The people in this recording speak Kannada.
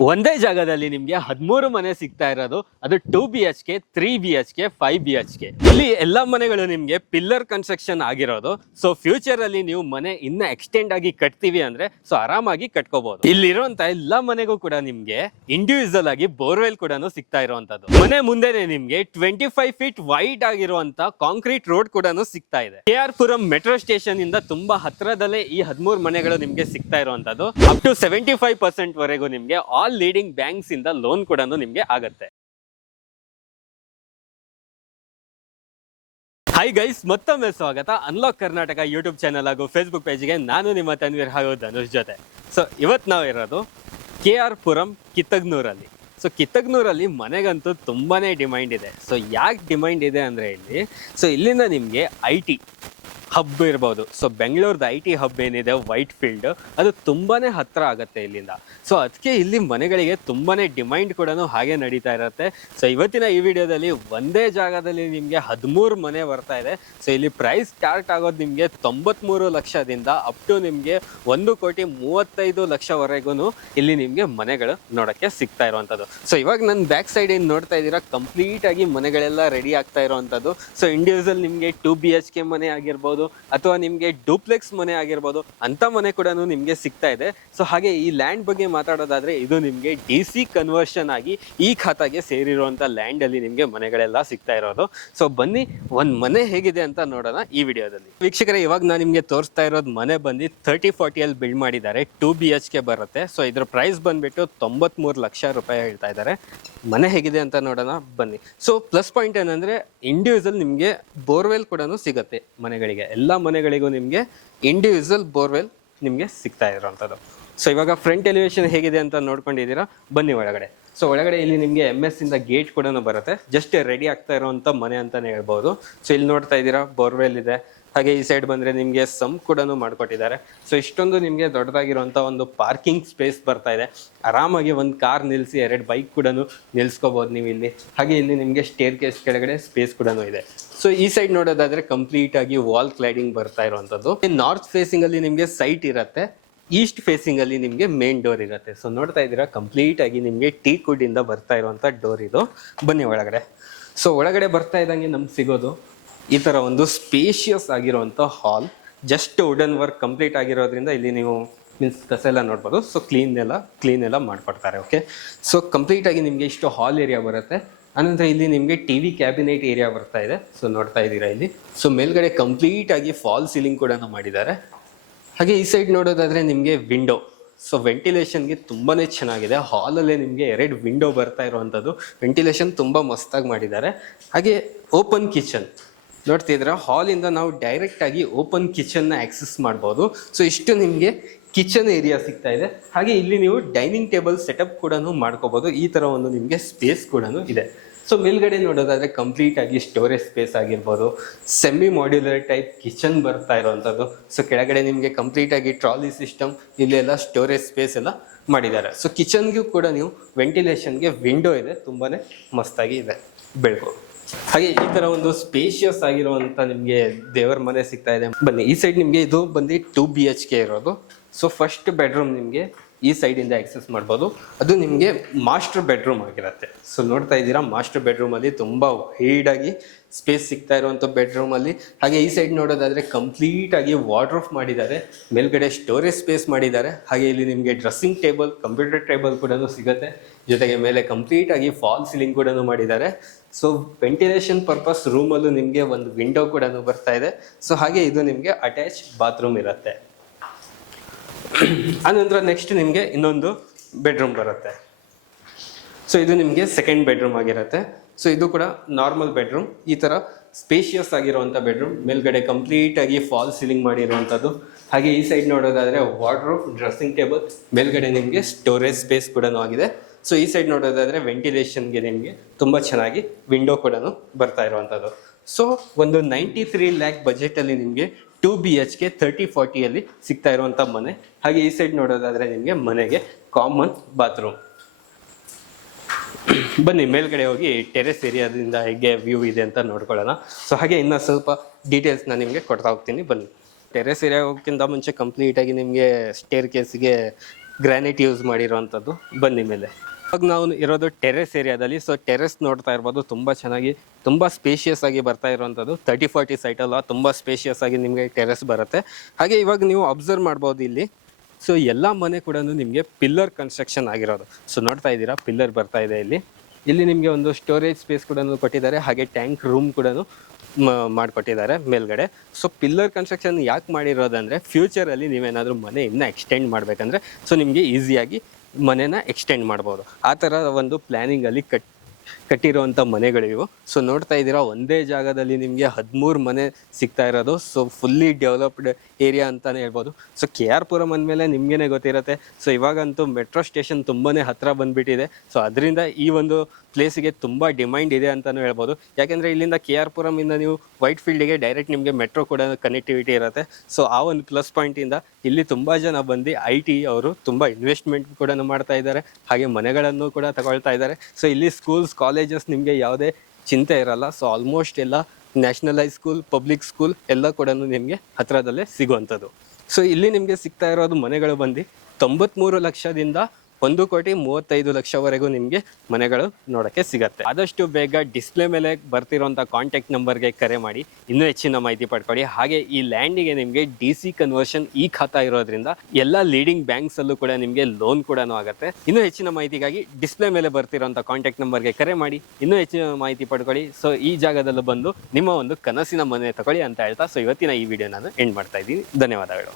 ಒಂದೇ ಜಾಗದಲ್ಲಿ ನಿಮ್ಗೆ 13 ಮನೆ ಸಿಗ್ತಾ ಇರೋದು. ಅದು 2 BHK, 3 BHK, 5 BHK. ಇಲ್ಲಿ ಎಲ್ಲಾ ಮನೆಗಳು ನಿಮ್ಗೆ ಪಿಲ್ಲರ್ ಕನ್ಸ್ಟ್ರಕ್ಷನ್ ಆಗಿರೋದು. ಸೊ ಫ್ಯೂಚರ್ ಅಲ್ಲಿ ನೀವು ಮನೆ ಇನ್ನ ಎಕ್ಸ್ಟೆಂಡ್ ಆಗಿ ಕಟ್ತೀವಿ ಅಂದ್ರೆ ಸೊ ಆರಾಮಾಗಿ ಕಟ್ಕೋಬಹುದು. ಇಲ್ಲಿರುವಂತ ಎಲ್ಲಾ ಮನೆಗೂ ಕೂಡ ನಿಮ್ಗೆ ಇಂಡಿವಿಜುವಲ್ ಆಗಿ ಬೋರ್ವೆಲ್ ಕೂಡ ಸಿಗ್ತಾ ಇರುವಂತದ್ದು. ಮನೆ ಮುಂದೆನೆ ನಿಮ್ಗೆ 25 ಫೀಟ್ ವೈಡ್ ಆಗಿರುವಂತ ಕಾಂಕ್ರೀಟ್ ರೋಡ್ ಕೂಡ ಸಿಗ್ತಾ ಇದೆ. KR ಪುರಂ ಮೆಟ್ರೋ ಸ್ಟೇಷನ್ ಇಂದ ತುಂಬಾ ಹತ್ರದಲ್ಲೇ ಈ 13 ಮನೆಗಳು ನಿಮ್ಗೆ ಸಿಗ್ತಾ ಇರುವಂತದ್ದು. ಅಪ್ ಟು 75% ವರೆಗೂ ನಿಮ್ಗೆ ಆಲ್ ಲೀಡಿಂಗ್ ಬ್ಯಾಂಕ್ಸ್ ಇಂದ ಲೋನ್ ಕೂಡ ನಿಮ್ಗೆ ಆಗುತ್ತೆ. ಹಾಯ್ ಗೈಸ್, ಮತ್ತೊಮ್ಮೆ ಸ್ವಾಗತ ಅನ್ಲಾಕ್ ಕರ್ನಾಟಕ ಯೂಟ್ಯೂಬ್ ಚಾನಲ್ ಹಾಗೂ ಫೇಸ್ಬುಕ್ ಪೇಜ್ಗೆ. ನಾನು ನಿಮ್ಮ ತನ್ವೀರ್ ಹಾಗೂ ಧನುಷ್ ಜೊತೆ. ಸೊ ಇವತ್ತು ನಾವು ಇರೋದು KR ಪುರಂ ಕಿತ್ತಗ್ನೂರಲ್ಲಿ. ಸೊ ಕಿತ್ತಗ್ನೂರಲ್ಲಿ ಮನೆಗಂತೂ ತುಂಬಾನೇ ಡಿಮ್ಯಾಂಡ್ ಇದೆ. ಸೊ ಯಾಕೆ ಡಿಮ್ಯಾಂಡ್ ಇದೆ ಅಂದ್ರೆ ಇಲ್ಲಿಂದ ನಿಮ್ಗೆ IT ಹಬ್ ಇರ್ಬೋದು. ಸೊ ಬೆಂಗಳೂರ್ದು IT ಹಬ್ ಏನಿದೆ ವೈಟ್ ಫೀಲ್ಡ್, ಅದು ತುಂಬಾನೇ ಹತ್ರ ಆಗುತ್ತೆ ಇಲ್ಲಿಂದ. ಸೊ ಅದಕ್ಕೆ ಇಲ್ಲಿ ಮನೆಗಳಿಗೆ ತುಂಬಾನೇ ಡಿಮ್ಯಾಂಡ್ ಕೂಡ ಹಾಗೆ ನಡೀತಾ ಇರುತ್ತೆ. ಸೊ ಇವತ್ತಿನ ಈ ವಿಡಿಯೋದಲ್ಲಿ ಒಂದೇ ಜಾಗದಲ್ಲಿ ನಿಮಗೆ 13 ಮನೆ ಬರ್ತಾ ಇದೆ. ಸೊ ಇಲ್ಲಿ ಪ್ರೈಸ್ ಸ್ಟಾರ್ಟ್ ಆಗೋದು ನಿಮಗೆ 93 ಲಕ್ಷದಿಂದ ಅಪ್ ಟು ನಿಮಗೆ 1,35,00,000ವರೆಗೂ ಇಲ್ಲಿ ನಿಮಗೆ ಮನೆಗಳು ನೋಡಕ್ಕೆ ಸಿಗ್ತಾ ಇರುವಂಥದ್ದು. ಸೊ ಇವಾಗ ನನ್ನ ಬ್ಯಾಕ್ ಸೈಡ್ ಏನು ನೋಡ್ತಾ ಇದ್ದೀರಾ, ಕಂಪ್ಲೀಟ್ ಆಗಿ ಮನೆಗಳೆಲ್ಲ ರೆಡಿ ಆಗ್ತಾ ಇರುವಂಥದ್ದು. ಸೊ ಇಂಡಿವಿಜುವಲ್ ನಿಮಗೆ 2 BHK ಮನೆ ಆಗಿರ್ಬೋದು ಅಥವಾ ನಿಮ್ಗೆ ಡೂಪ್ಲೆಕ್ಸ್ ಮನೆ ಆಗಿರ್ಬೋದು, ಅಂತ ಮನೆ ಕೂಡ ನಿಮ್ಗೆ ಸಿಗ್ತಾ ಇದೆ. ಸೊ ಹಾಗೆ ಈ ಲ್ಯಾಂಡ್ ಬಗ್ಗೆ ಮಾತಾಡೋದಾದ್ರೆ ಇದು ನಿಮ್ಗೆ DC ಕನ್ವರ್ಷನ್ ಆಗಿ ಈ ಖಾತಾಗೆ ಸೇರಿರುವಂತ ಲ್ಯಾಂಡ್ ಅಲ್ಲಿ ನಿಮ್ಗೆ ಮನೆಗಳೆಲ್ಲ ಸಿಗ್ತಾ ಇರೋದು. ಸೊ ಬನ್ನಿ ಒಂದ್ ಮನೆ ಹೇಗಿದೆ ಅಂತ ನೋಡೋಣ ಈ ವಿಡಿಯೋದಲ್ಲಿ. ವೀಕ್ಷಕರೇ, ಇವಾಗ ನಾನು ನಿಮ್ಗೆ ತೋರಿಸ್ತಾ ಇರೋದು ಮನೆ ಬಂದು 30-40 ಅಲ್ಲಿ ಬಿಲ್ಡ್ ಮಾಡಿದ್ದಾರೆ. 2 BHK ಬರುತ್ತೆ. ಸೊ ಇದ್ರ ಪ್ರೈಸ್ ಬಂದ್ಬಿಟ್ಟು 93 ಲಕ್ಷ ರೂಪಾಯಿ ಹೇಳ್ತಾ ಇದ್ದಾರೆ. ಮನೆ ಹೇಗಿದೆ ಅಂತ ನೋಡೋಣ ಬನ್ನಿ. ಸೊ ಪ್ಲಸ್ ಪಾಯಿಂಟ್ ಏನಂದ್ರೆ ಇಂಡಿವಿಜುವಲ್ ನಿಮ್ಗೆ ಬೋರ್ವೆಲ್ ಕೂಡ ಸಿಗುತ್ತೆ ಮನೆಗಳಿಗೆ. ಎಲ್ಲ ಮನೆಗಳಿಗೂ ನಿಮ್ಗೆ ಇಂಡಿವಿಜುವಲ್ ಬೋರ್ವೆಲ್ ನಿಮ್ಗೆ ಸಿಗ್ತಾ ಇರೋಂಥದ್ದು. ಸೊ ಇವಾಗ ಫ್ರಂಟ್ ಎಲಿವೇಶನ್ ಹೇಗಿದೆ ಅಂತ ನೋಡ್ಕೊಂಡಿದ್ದೀರಾ, ಬನ್ನಿ ಒಳಗಡೆ. ಸೊ ಒಳಗಡೆ ಇಲ್ಲಿ ನಿಮ್ಗೆ MS ಇಂದ ಗೇಟ್ ಕೂಡ ಬರುತ್ತೆ. ಜಸ್ಟ್ ರೆಡಿ ಆಗ್ತಾ ಇರುವಂತ ಮನೆ ಅಂತಾನೆ ಹೇಳ್ಬೋದು. ಸೊ ಇಲ್ಲಿ ನೋಡ್ತಾ ಇದ್ದೀರಾ ಬೋರ್ವೆಲ್ ಇದೆ. ಹಾಗೆ ಈ ಸೈಡ್ ಬಂದ್ರೆ ನಿಮ್ಗೆ ಸಂಪ್ ಕೂಡ ಮಾಡ್ಕೊಟ್ಟಿದ್ದಾರೆ. ಸೊ ಇಷ್ಟೊಂದು ನಿಮ್ಗೆ ದೊಡ್ಡದಾಗಿರುವಂತ ಒಂದು ಪಾರ್ಕಿಂಗ್ ಸ್ಪೇಸ್ ಬರ್ತಾ ಇದೆ. ಆರಾಮಾಗಿ ಒಂದು ಕಾರ್ ನಿಲ್ಸಿ 2 ಬೈಕ್ ಕೂಡ ನಿಲ್ಸ್ಕೋಬಹುದು ನೀವು ಇಲ್ಲಿ. ಹಾಗೆ ಇಲ್ಲಿ ನಿಮ್ಗೆ ಸ್ಟೇರ್ ಕೇಸ್ ಕೆಳಗಡೆ ಸ್ಪೇಸ್ ಕೂಡ ಇದೆ. ಸೊ ಈ ಸೈಡ್ ನೋಡೋದಾದ್ರೆ ಕಂಪ್ಲೀಟ್ ಆಗಿ ವಾಲ್ ಕ್ಲೈಡಿಂಗ್ ಬರ್ತಾ ಇರುವಂತದ್ದು. ನಾರ್ತ್ ಫೇಸಿಂಗ್ ಅಲ್ಲಿ ನಿಮ್ಗೆ ಸೈಟ್ ಇರುತ್ತೆ, ಈಸ್ಟ್ ಫೇಸಿಂಗ್ ಅಲ್ಲಿ ನಿಮ್ಗೆ ಮೇನ್ ಡೋರ್ ಇರುತ್ತೆ. ಸೊ ನೋಡ್ತಾ ಇದ್ದೀರಾ ಕಂಪ್ಲೀಟ್ ಆಗಿ ನಿಮ್ಗೆ ಟೀಕ್ ವುಡ್ ಇಂದ ಬರ್ತಾ ಇರುವಂತ ಡೋರ್ ಇದು. ಬನ್ನಿ ಒಳಗಡೆ. ಸೊ ಒಳಗಡೆ ಬರ್ತಾ ಇದ್ದಂಗೆ ನಮ್ಗೆ ಸಿಗೋದು ಈ ತರ ಒಂದು ಸ್ಪೇಷಿಯಸ್ ಆಗಿರುವಂತ ಹಾಲ್. ಜಸ್ಟ್ ವುಡನ್ ವರ್ಕ್ ಕಂಪ್ಲೀಟ್ ಆಗಿರೋದ್ರಿಂದ ಇಲ್ಲಿ ನೀವು ಮೀನ್ಸ್ ಕಸ ಎಲ್ಲ ನೋಡ್ಬೋದು. ಸೊ ಕ್ಲೀನ್ ಎಲ್ಲ ಮಾಡ್ಕೊಡ್ತಾರೆ. ಓಕೆ, ಸೊ ಕಂಪ್ಲೀಟ್ ಆಗಿ ನಿಮ್ಗೆ ಇಷ್ಟು ಹಾಲ್ ಏರಿಯಾ ಬರುತ್ತೆ. ಆನಂತರ ಇಲ್ಲಿ ನಿಮ್ಗೆ TV ಕ್ಯಾಬಿನೆಟ್ ಏರಿಯಾ ಬರ್ತಾ ಇದೆ. ಸೊ ನೋಡ್ತಾ ಇದ್ದೀರಾ ಇಲ್ಲಿ. ಸೊ ಮೇಲ್ಗಡೆ ಕಂಪ್ಲೀಟ್ ಆಗಿ ಫಾಲ್ ಸೀಲಿಂಗ್ ಕೂಡ ಮಾಡಿದ್ದಾರೆ. ಹಾಗೆ ಈ ಸೈಡ್ ನೋಡೋದಾದ್ರೆ ನಿಮ್ಗೆ ವಿಂಡೋ. ಸೊ ವೆಂಟಿಲೇಷನ್ಗೆ ತುಂಬಾನೇ ಚೆನ್ನಾಗಿದೆ. ಹಾಲಲ್ಲೇ ನಿಮ್ಗೆ 2 ವಿಂಡೋ ಬರ್ತಾ ಇರುವಂಥದ್ದು. ವೆಂಟಿಲೇಷನ್ ತುಂಬಾ ಮಸ್ತಾಗಿ ಮಾಡಿದ್ದಾರೆ. ಹಾಗೆ ಓಪನ್ ಕಿಚನ್ ನೋಡ್ತಿದ್ರೆ ಹಾಲಿಂದ ನಾವು ಡೈರೆಕ್ಟ್ ಆಗಿ ಓಪನ್ ಕಿಚನ್ ನ ಆಕ್ಸೆಸ್ ಮಾಡ್ಬೋದು. ಸೊ ಇಷ್ಟು ನಿಮ್ಗೆ ಕಿಚನ್ ಏರಿಯಾ ಸಿಗ್ತಾ ಇದೆ. ಹಾಗೆ ಇಲ್ಲಿ ನೀವು ಡೈನಿಂಗ್ ಟೇಬಲ್ ಸೆಟಪ್ ಕೂಡ ಮಾಡ್ಕೋಬಹುದು. ಈ ತರ ಒಂದು ನಿಮ್ಗೆ ಸ್ಪೇಸ್ ಕೂಡ ಇದೆ. ಸೊ ಮೇಲ್ಗಡೆ ನೋಡೋದಾದ್ರೆ ಕಂಪ್ಲೀಟ್ ಆಗಿ ಸ್ಟೋರೇಜ್ ಸ್ಪೇಸ್ ಆಗಿರ್ಬೋದು. ಸೆಮಿ ಮಾಡ್ಯುಲರ್ ಟೈಪ್ ಕಿಚನ್ ಬರ್ತಾ ಇರುವಂತದ್ದು. ಸೊ ಕೆಳಗಡೆ ನಿಮ್ಗೆ ಕಂಪ್ಲೀಟ್ ಆಗಿ ಟ್ರಾಲಿ ಸಿಸ್ಟಮ್, ಇಲ್ಲೆಲ್ಲ ಸ್ಟೋರೇಜ್ ಸ್ಪೇಸ್ ಎಲ್ಲ ಮಾಡಿದ್ದಾರೆ. ಸೊ ಕಿಚನ್ಗೂ ಕೂಡ ನೀವು ವೆಂಟಿಲೇಷನ್ಗೆ ವಿಂಡೋ ಇದೆ, ತುಂಬಾನೇ ಮಸ್ತಾಗಿ ಇದೆ, ಬೆಳಕು. ಹಾಗೆ ಈ ತರ ಒಂದು ಸ್ಪೇಷಿಯಸ್ ಆಗಿರುವಂತ ನಿಮ್ಗೆ ದೇವರ ಮನೆ ಸಿಗ್ತಾ ಇದೆ. ಬನ್ನಿ ಈ ಸೈಡ್ ನಿಮ್ಗೆ ಇದು ಬಂದು 2 BHK ಇರೋದು. ಸೊ ಫಸ್ಟ್ ಬೆಡ್ರೂಮ್ ನಿಮ್ಗೆ ಈ ಸೈಡ್ ಇಂದ ಆಕ್ಸೆಸ್ ಮಾಡ್ಬೋದು. ಅದು ನಿಮ್ಗೆ ಮಾಸ್ಟರ್ ಬೆಡ್ರೂಮ್ ಆಗಿರುತ್ತೆ. ಸೊ ನೋಡ್ತಾ ಇದ್ದೀರಾ ಮಾಸ್ಟರ್ ಬೆಡ್ರೂಮ್ ಅಲ್ಲಿ ತುಂಬಾ ವೈಡ್ ಆಗಿ ಸ್ಪೇಸ್ ಸಿಗ್ತಾ ಇರುವಂತ ಬೆಡ್ರೂಮ್ ಅಲ್ಲಿ. ಹಾಗೆ ಈ ಸೈಡ್ ನೋಡೋದಾದ್ರೆ ಕಂಪ್ಲೀಟ್ ಆಗಿ ವಾರ್ಡ್ರೋಬ್ ಮಾಡಿದ್ದಾರೆ. ಮೇಲ್ಗಡೆ ಸ್ಟೋರೇಜ್ ಸ್ಪೇಸ್ ಮಾಡಿದ್ದಾರೆ. ಹಾಗೆ ಇಲ್ಲಿ ನಿಮ್ಗೆ ಡ್ರೆಸ್ಸಿಂಗ್ ಟೇಬಲ್, ಕಂಪ್ಯೂಟರ್ ಟೇಬಲ್ ಕೂಡ ಸಿಗುತ್ತೆ. ಜೊತೆಗೆ ಮೇಲೆ ಕಂಪ್ಲೀಟ್ ಆಗಿ ಫಾಲ್ ಸೀಲಿಂಗ್ ಕೂಡ ಮಾಡಿದ್ದಾರೆ. ಸೊ ವೆಂಟಿಲೇಷನ್ ಪರ್ಪಸ್ ರೂಮಲ್ಲೂ ನಿಮ್ಗೆ ಒಂದು ವಿಂಡೋ ಕೂಡ ಬರ್ತಾ ಇದೆ. ಸೊ ಹಾಗೆ ಇದು ನಿಮ್ಗೆ ಅಟ್ಯಾಚ್ ಬಾತ್ರೂಮ್ ಇರುತ್ತೆ. ಆನಂತರ ನೆಕ್ಸ್ಟ್ ನಿಮ್ಗೆ ಇನ್ನೊಂದು ಬೆಡ್ರೂಮ್ ಬರುತ್ತೆ. ಸೊ ಇದು ನಿಮ್ಗೆ ಸೆಕೆಂಡ್ ಬೆಡ್ರೂಮ್ ಆಗಿರುತ್ತೆ. ಸೊ ಇದು ಕೂಡ ನಾರ್ಮಲ್ ಬೆಡ್ರೂಮ್. ಈ ತರ ಸ್ಪೇಷಿಯಸ್ ಆಗಿರುವಂತ ಬೆಡ್ರೂಮ್. ಮೇಲ್ಗಡೆ ಕಂಪ್ಲೀಟ್ ಆಗಿ ಫಾಲ್ ಸೀಲಿಂಗ್ ಮಾಡಿರುವಂತದ್ದು. ಹಾಗೆ ಈ ಸೈಡ್ ನೋಡೋದಾದ್ರೆ ವಾರ್ಡ್ರೋಬ್, ಡ್ರೆಸ್ಸಿಂಗ್ ಟೇಬಲ್, ಮೇಲ್ಗಡೆ ನಿಮ್ಗೆ ಸ್ಟೋರೇಜ್ ಸ್ಪೇಸ್ ಕೂಡ ಆಗಿದೆ. ಸೊ ಈ ಸೈಡ್ ನೋಡೋದಾದ್ರೆ ವೆಂಟಿಲೇಷನ್ಗೆ ನಿಮ್ಗೆ ತುಂಬಾ ಚೆನ್ನಾಗಿ ವಿಂಡೋ ಕೂಡ ಬರ್ತಾ ಇರುವಂತದ್ದು. ಸೊ ಒಂದು 93 lakh ಬಜೆಟ್ ಅಲ್ಲಿ ನಿಮ್ಗೆ 2 BHK 30-40 ಅಲ್ಲಿ ಸಿಗ್ತಾ ಇರುವಂತ ಮನೆ. ಹಾಗೆ ಈ ಸೈಡ್ ನೋಡೋದಾದ್ರೆ ನಿಮ್ಗೆ ಮನೆಗೆ ಕಾಮನ್ ಬಾತ್ರೂಮ್. ಬನ್ನಿ ಮೇಲ್ಗಡೆ ಹೋಗಿ ಟೆರೆಸ್ ಏರಿಯಾದಿಂದ ಹೇಗೆ ವ್ಯೂ ಇದೆ ಅಂತ ನೋಡ್ಕೊಳ್ಳೋಣ. ಸೊ ಹಾಗೆ ಇನ್ನ ಸ್ವಲ್ಪ ಡೀಟೇಲ್ಸ್ ನಾನು ನಿಮ್ಗೆ ಕೊಡ್ತಾ ಹೋಗ್ತೀನಿ. ಬನ್ನಿ. ಟೆರೆಸ್ ಏರಿಯಾ ಹೋಗೋಕ್ಕಿಂತ ಮುಂಚೆ ಕಂಪ್ಲೀಟ್ ಆಗಿ ನಿಮ್ಗೆ ಸ್ಟೇರ್ ಕೇಸ್ಗೆ ಗ್ರಾನೈಟ್ ಯೂಸ್ ಮಾಡಿರೋವಂಥದ್ದು ಬನ್ನಿ ಮೇಲೆ. ಇವಾಗ ನಾವು ಇರೋದು ಟೆರೆಸ್ ಏರಿಯಾದಲ್ಲಿ. ಸೊ ಟೆರೆಸ್ ನೋಡ್ತಾ ಇರ್ಬೋದು, ತುಂಬ ಚೆನ್ನಾಗಿ ತುಂಬ ಸ್ಪೇಷಿಯಸ್ ಆಗಿ ಬರ್ತಾ ಇರುವಂಥದ್ದು 30-40 ಸೈಟ್ ಅಲ್ಲ, ತುಂಬ ಸ್ಪೇಷಿಯಸ್ ಆಗಿ ನಿಮಗೆ ಟೆರೆಸ್ ಬರುತ್ತೆ. ಹಾಗೆ ಇವಾಗ ನೀವು ಅಬ್ಸರ್ವ್ ಮಾಡ್ಬೋದು ಇಲ್ಲಿ. ಸೊ ಎಲ್ಲ ಮನೆ ಕೂಡ ನಿಮಗೆ ಪಿಲ್ಲರ್ ಕನ್ಸ್ಟ್ರಕ್ಷನ್ ಆಗಿರೋದು. ಸೊ ನೋಡ್ತಾ ಇದ್ದೀರಾ, ಪಿಲ್ಲರ್ ಬರ್ತಾ ಇದೆ ಇಲ್ಲಿ. ಇಲ್ಲಿ ನಿಮಗೆ ಒಂದು ಸ್ಟೋರೇಜ್ ಸ್ಪೇಸ್ ಕೂಡ ಕೊಟ್ಟಿದ್ದಾರೆ, ಹಾಗೆ ಟ್ಯಾಂಕ್ ರೂಮ್ ಕೂಡ ಮಾಡಿಕೊಟ್ಟಿದ್ದಾರೆ ಮೇಲ್ಗಡೆ. ಸೊ ಪಿಲ್ಲರ್ ಕನ್ಸ್ಟ್ರಕ್ಷನ್ ಯಾಕೆ ಮಾಡಿರೋದಂದರೆ, ಫ್ಯೂಚರಲ್ಲಿ ನೀವೇನಾದರೂ ಮನೆ ಇನ್ನೂ ಎಕ್ಸ್ಟೆಂಡ್ ಮಾಡಬೇಕಂದ್ರೆ ಸೊ ನಿಮಗೆ ಈಸಿಯಾಗಿ ಮನೆನ ಎಕ್ಸ್ಟೆಂಡ್ ಮಾಡ್ಬೋದು. ಆ ಥರ ಒಂದು ಪ್ಲ್ಯಾನಿಂಗಲ್ಲಿ ಕಟ್ಟಿರುವಂಥ ಮನೆಗಳಿವು. ಸೊ ನೋಡ್ತಾ ಇದ್ದೀರಾ, ಒಂದೇ ಜಾಗದಲ್ಲಿ ನಿಮಗೆ 13 ಮನೆ ಸಿಗ್ತಾ ಇರೋದು. ಸೊ ಫುಲ್ಲಿ ಡೆವಲಪ್ಡ್ ಏರಿಯಾ ಅಂತಲೇ ಹೇಳ್ಬೋದು. ಸೊ ಕೆ ಆರ್ ಪುರಂ ಅಂದಮೇಲೆ ನಿಮಗೇನೆ ಗೊತ್ತಿರುತ್ತೆ. ಸೊ ಇವಾಗಂತೂ ಮೆಟ್ರೋ ಸ್ಟೇಷನ್ ತುಂಬಾ ಹತ್ತಿರ ಬಂದುಬಿಟ್ಟಿದೆ. ಸೊ ಅದರಿಂದ ಈ ಒಂದು ಪ್ಲೇಸಿಗೆ ತುಂಬ ಡಿಮ್ಯಾಂಡ್ ಇದೆ ಅಂತಲೂ ಹೇಳ್ಬೋದು. ಯಾಕೆಂದರೆ ಇಲ್ಲಿಂದ ಕೆ ಆರ್ ಪುರಮಿಂದ ನೀವು ವೈಟ್ ಫೀಲ್ಡಿಗೆ ಡೈರೆಕ್ಟ್ ನಿಮಗೆ ಮೆಟ್ರೋ ಕೂಡ ಕನೆಕ್ಟಿವಿಟಿ ಇರುತ್ತೆ. ಸೊ ಆ ಒಂದು ಪ್ಲಸ್ ಪಾಯಿಂಟಿಂದ ಇಲ್ಲಿ ತುಂಬ ಜನ ಬಂದು IT ಅವರು ತುಂಬ ಇನ್ವೆಸ್ಟ್ಮೆಂಟ್ ಕೂಡ ಮಾಡ್ತಾ ಇದ್ದಾರೆ, ಹಾಗೆ ಮನೆಗಳನ್ನು ಕೂಡ ತಗೊಳ್ತಾ ಇದ್ದಾರೆ. ಸೊ ಇಲ್ಲಿ ಸ್ಕೂಲ್ಸ್, ಕಾಲೇಜಸ್ ನಿಮಗೆ ಯಾವುದೇ ಚಿಂತೆ ಇರಲ್ಲ. ಸೊ ಆಲ್ಮೋಸ್ಟ್ ಎಲ್ಲ ನ್ಯಾಷನಲ್ ಹೈಸ್ಕೂಲ್, ಪಬ್ಲಿಕ್ ಸ್ಕೂಲ್ ಎಲ್ಲ ಕೂಡ ನಿಮಗೆ ಹತ್ತಿರದಲ್ಲೇ ಸಿಗುವಂಥದ್ದು. ಸೊ ಇಲ್ಲಿ ನಿಮಗೆ ಸಿಗ್ತಾ ಇರೋದು ಮನೆಗಳು ಬಂದು 93 ಲಕ್ಷದಿಂದ 1,35,00,000ವರೆಗೂ ನಿಮಗೆ ಮನೆಗಳು ನೋಡೋಕ್ಕೆ ಸಿಗುತ್ತೆ. ಆದಷ್ಟು ಬೇಗ ಡಿಸ್ಪ್ಲೇ ಮೇಲೆ ಬರ್ತಿರೋಂಥ ಕಾಂಟ್ಯಾಕ್ಟ್ ನಂಬರ್ಗೆ ಕರೆ ಮಾಡಿ ಇನ್ನೂ ಹೆಚ್ಚಿನ ಮಾಹಿತಿ ಪಡ್ಕೊಳ್ಳಿ. ಹಾಗೆ ಈ ಲ್ಯಾಂಡಿಗೆ ನಿಮಗೆ DC ಕನ್ವರ್ಷನ್ ಈ ಖಾತಾ ಇರೋದ್ರಿಂದ ಎಲ್ಲ ಲೀಡಿಂಗ್ ಬ್ಯಾಂಕ್ಸಲ್ಲೂ ಕೂಡ ನಿಮಗೆ ಲೋನ್ ಕೂಡ ಆಗುತ್ತೆ. ಇನ್ನೂ ಹೆಚ್ಚಿನ ಮಾಹಿತಿಗಾಗಿ ಡಿಸ್ಪ್ಲೇ ಮೇಲೆ ಬರ್ತಿರೋಂಥ ಕಾಂಟ್ಯಾಕ್ಟ್ ನಂಬರ್ಗೆ ಕರೆ ಮಾಡಿ ಇನ್ನೂ ಹೆಚ್ಚಿನ ಮಾಹಿತಿ ಪಡ್ಕೊಳ್ಳಿ. ಸೊ ಈ ಜಾಗದಲ್ಲೂ ಬಂದು ನಿಮ್ಮ ಒಂದು ಕನಸಿನ ಮನೆ ತಗೊಳ್ಳಿ ಅಂತ ಹೇಳ್ತಾ ಸೊ ಇವತ್ತಿನ ಈ ವಿಡಿಯೋ ನಾನು ಎಂಡ್ ಮಾಡ್ತಾ ಇದ್ದೀನಿ. ಧನ್ಯವಾದಗಳು.